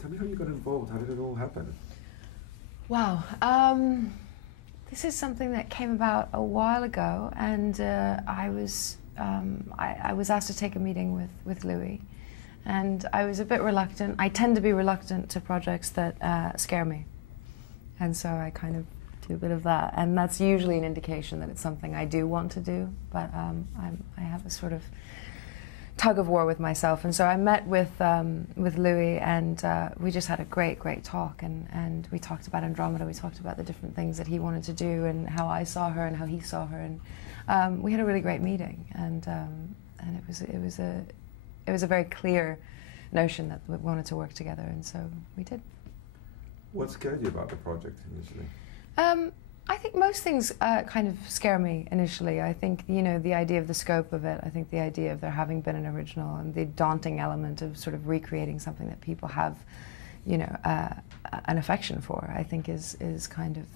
tell me how you got involved. How did it all happen? Wow. This is something that came about a while ago, and I was asked to take a meeting with Louis, and I was a bit reluctant. I tend to be reluctant to projects that scare me, and so I kind of do a bit of that, and that's usually an indication that it's something I do want to do. But I have a sort of tug of war with myself, and so I met with Louis, and we just had a great talk, and we talked about Andromeda. We talked about the different things that he wanted to do, and how I saw her, and how he saw her, and we had a really great meeting, and it was a very clear notion that we wanted to work together, and so we did. What scared you about the project initially? I think most things kind of scare me initially. I think, you know, the idea of the scope of it, I think the idea of there having been an original, and the daunting element of sort of recreating something that people have, you know, an affection for, I think is kind of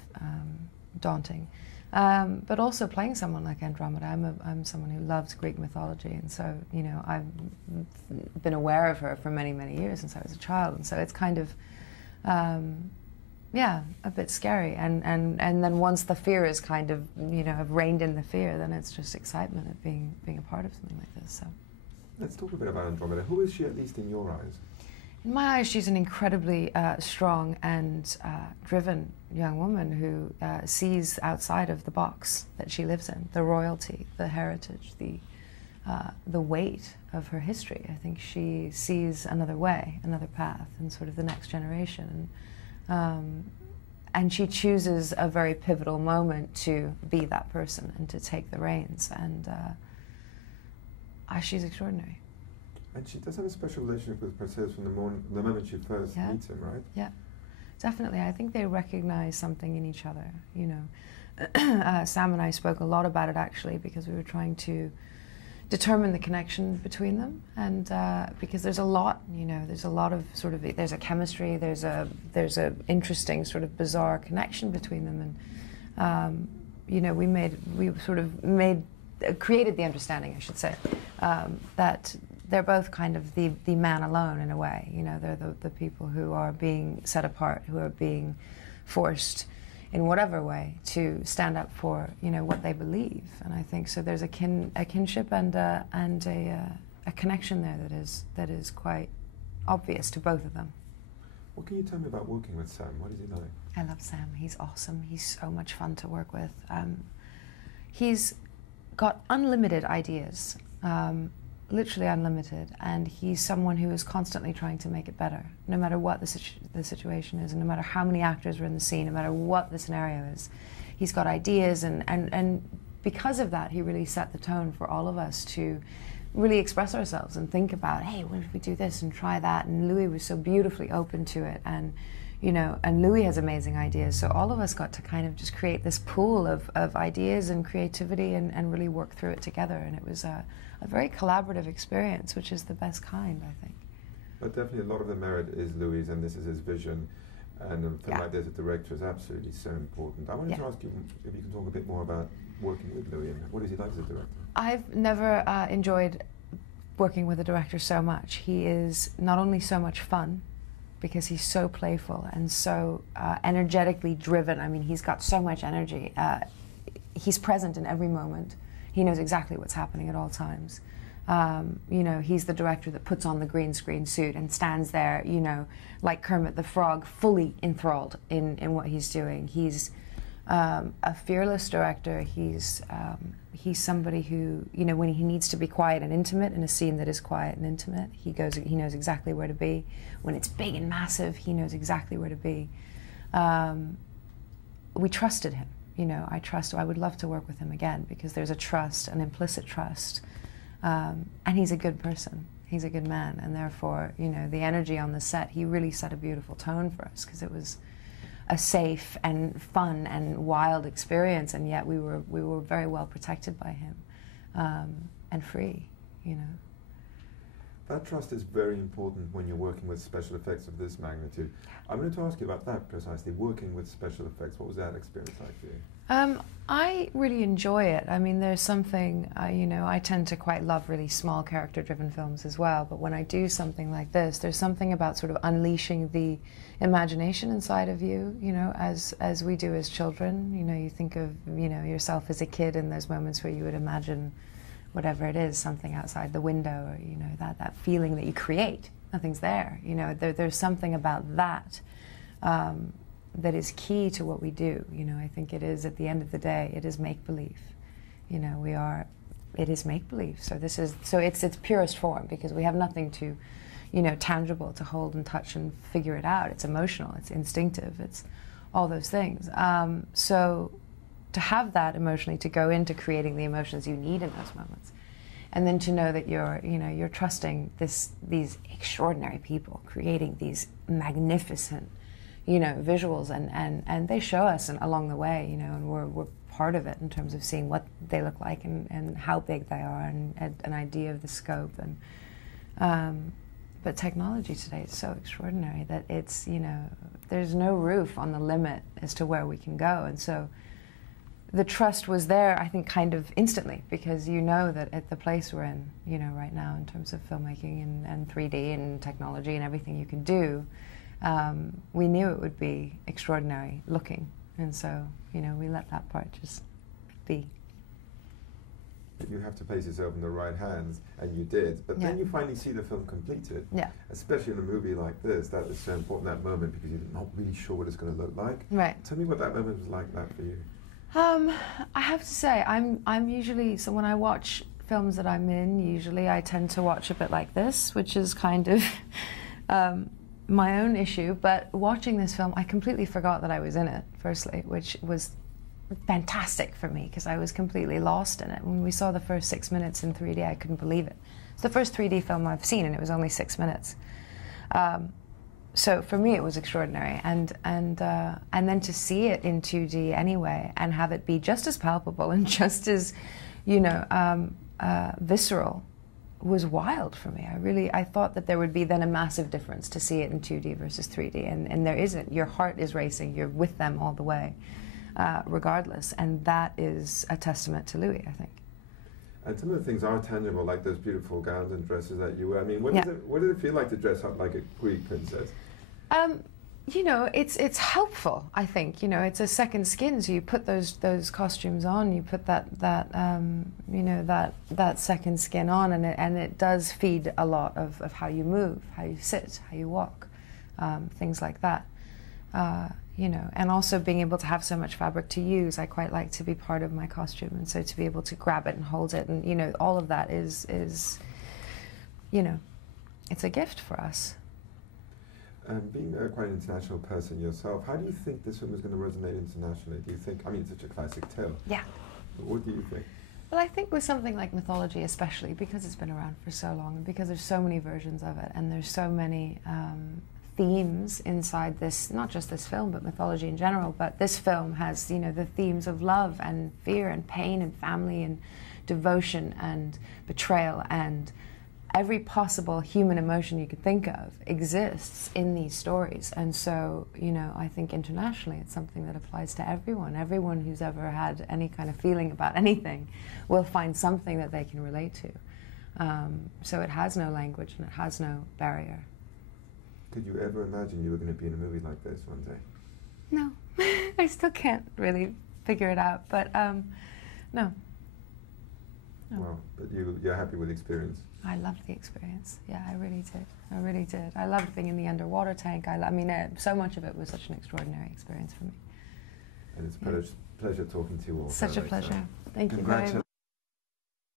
daunting. But also playing someone like Andromeda, I'm someone who loves Greek mythology, and so, you know, I've been aware of her for many years, since I was a child, and so it's kind of yeah, a bit scary, and then once the fear is kind of, you know, have reined in the fear, then it's just excitement of being a part of something like this. So let's talk a bit about Andromeda. Who is she, at least in your eyes? In my eyes, she's an incredibly strong and driven young woman who sees outside of the box that she lives in, the royalty, the heritage, the weight of her history. I think she sees another way, another path, and sort of the next generation. And she chooses a very pivotal moment to be that person and to take the reins, and she's extraordinary. And she does have a special relationship with Perseus from the moment she first meets him, right? Yeah, definitely. I think they recognize something in each other, you know. Sam and I spoke a lot about it, actually, because we were trying to determine the connection between them, and because there's a lot, you know, there's a lot of sort of, there's a chemistry, there's a interesting sort of bizarre connection between them, and you know, we sort of created the understanding, I should say, that they're both kind of the man alone in a way. You know, they're the people who are being set apart, who are being forced in whatever way to stand up for, you know, what they believe. And I think so there's a kinship and a connection there that is quite obvious to both of them. What can you tell me about working with Sam? What is he like? I love Sam. He's awesome. He's so much fun to work with. He's got unlimited ideas, literally unlimited, and he's someone who is constantly trying to make it better, no matter what the situation is, and no matter how many actors are in the scene, no matter what the scenario is. He's got ideas, and because of that, he really set the tone for all of us to really express ourselves and think about, hey, what if we do this and try that? And Louis was so beautifully open to it, and you know, and Louis has amazing ideas, so all of us got to kind of just create this pool of ideas and creativity, and really work through it together, and it was a very collaborative experience, which is the best kind, I think. But definitely a lot of the merit is Louis, and this is his vision, and a film like this, a director, is absolutely so important. I wanted to ask you if you can talk a bit more about working with Louis, and what is he like as a director? I've never enjoyed working with a director so much. He is not only so much fun, because he's so playful and so energetically driven. I mean, he's got so much energy. He's present in every moment. He knows exactly what's happening at all times. You know, he's the director that puts on the green screen suit and stands there, you know, like Kermit the Frog, fully enthralled in what he's doing. He's a fearless director. He's somebody who, you know, when he needs to be quiet and intimate in a scene that is quiet and intimate, he knows exactly where to be. When it's big and massive, he knows exactly where to be. We trusted him, you know. I would love to work with him again, because there's a trust, an implicit trust, and he's a good person. He's a good man, and therefore, you know, the energy on the set, he really set a beautiful tone for us, because it was a safe and fun and wild experience, and yet we were very well protected by him, and free, you know. That trust is very important when you're working with special effects of this magnitude. I'm going to ask you about that precisely, working with special effects. What was that experience like for you? I really enjoy it. I mean, there's something, you know, I tend to quite love really small character-driven films as well, but when I do something like this, there's something about sort of unleashing the imagination inside of you, you know, as we do as children. You know, you think of, you know, yourself as a kid in those moments where you would imagine whatever it is, something outside the window, or, you know, that feeling that you create. Nothing's there, you know, there's something about that that is key to what we do. You know, I think it is, at the end of the day, it is make-believe. You know, it is make-believe. So it's its purest form, because we have nothing to, you know, tangible to hold and touch and figure it out. It's emotional, it's instinctive, it's all those things. So to have that emotionally, to go into creating the emotions you need in those moments, and then to know that you're trusting these extraordinary people creating these magnificent, you know, visuals, and they show us along the way, you know, and we're part of it in terms of seeing what they look like and how big they are, and an idea of the scope. And but technology today is so extraordinary that it's, you know, there's no roof on the limit as to where we can go. And so the trust was there, I think, kind of instantly, because you know that at the place we're in, you know, right now in terms of filmmaking and 3D and technology and everything you can do, we knew it would be extraordinary looking, and so, you know, we let that part just be. You have to place yourself in the right hands, and you did, but then you finally see the film completed. Yeah. Especially in a movie like this, that is so important, that moment, because you're not really sure what it's going to look like. Right. Tell me what that moment was like that for you. I have to say, I'm usually, so when I watch films that I'm in, usually I tend to watch a bit like this, which is kind of my own issue, but watching this film, I completely forgot that I was in it, firstly, which was fantastic for me, because I was completely lost in it. When we saw the first 6 minutes in 3D, I couldn't believe it. It's the first 3D film I've seen, and it was only 6 minutes. So for me, it was extraordinary, and then to see it in 2D anyway, and have it be just as palpable and just as, you know, visceral, was wild for me. I thought that there would be then a massive difference to see it in 2D versus 3D, and there isn't. Your heart is racing. You're with them all the way, regardless, and that is a testament to Louis, I think. And some of the things are tangible, like those beautiful gowns and dresses that you wear. I mean, what did it feel like to dress up like a Greek princess? You know, it's helpful, I think. You know, it's a second skin, so you put those costumes on, you put that you know, that second skin on, and it does feed a lot of how you move, how you sit, how you walk, things like that. You know, and also being able to have so much fabric to use, I quite like to be part of my costume, and so to be able to grab it and hold it, and, you know, all of that is you know, it's a gift for us. Being quite an international person yourself, how do you think this film is going to resonate internationally? Do you think, I mean, it's such a classic tale. Yeah. But what do you think? Well, I think with something like mythology, especially because it's been around for so long, and because there's so many versions of it, and there's so many themes inside this, not just this film, but mythology in general, but this film has, you know, the themes of love and fear and pain and family and devotion and betrayal, and every possible human emotion you could think of exists in these stories. And so, you know, I think internationally it's something that applies to everyone. Everyone who's ever had any kind of feeling about anything will find something that they can relate to. So it has no language and it has no barrier. Could you ever imagine you were going to be in a movie like this one day? No. I still can't really figure it out, but no. No. Well, but you're happy with the experience? I loved the experience. Yeah, I really did. I really did. I loved being in the underwater tank. I mean, so much of it was such an extraordinary experience for me. And it's a pleasure talking to you all. Such a pleasure. Thank you very much.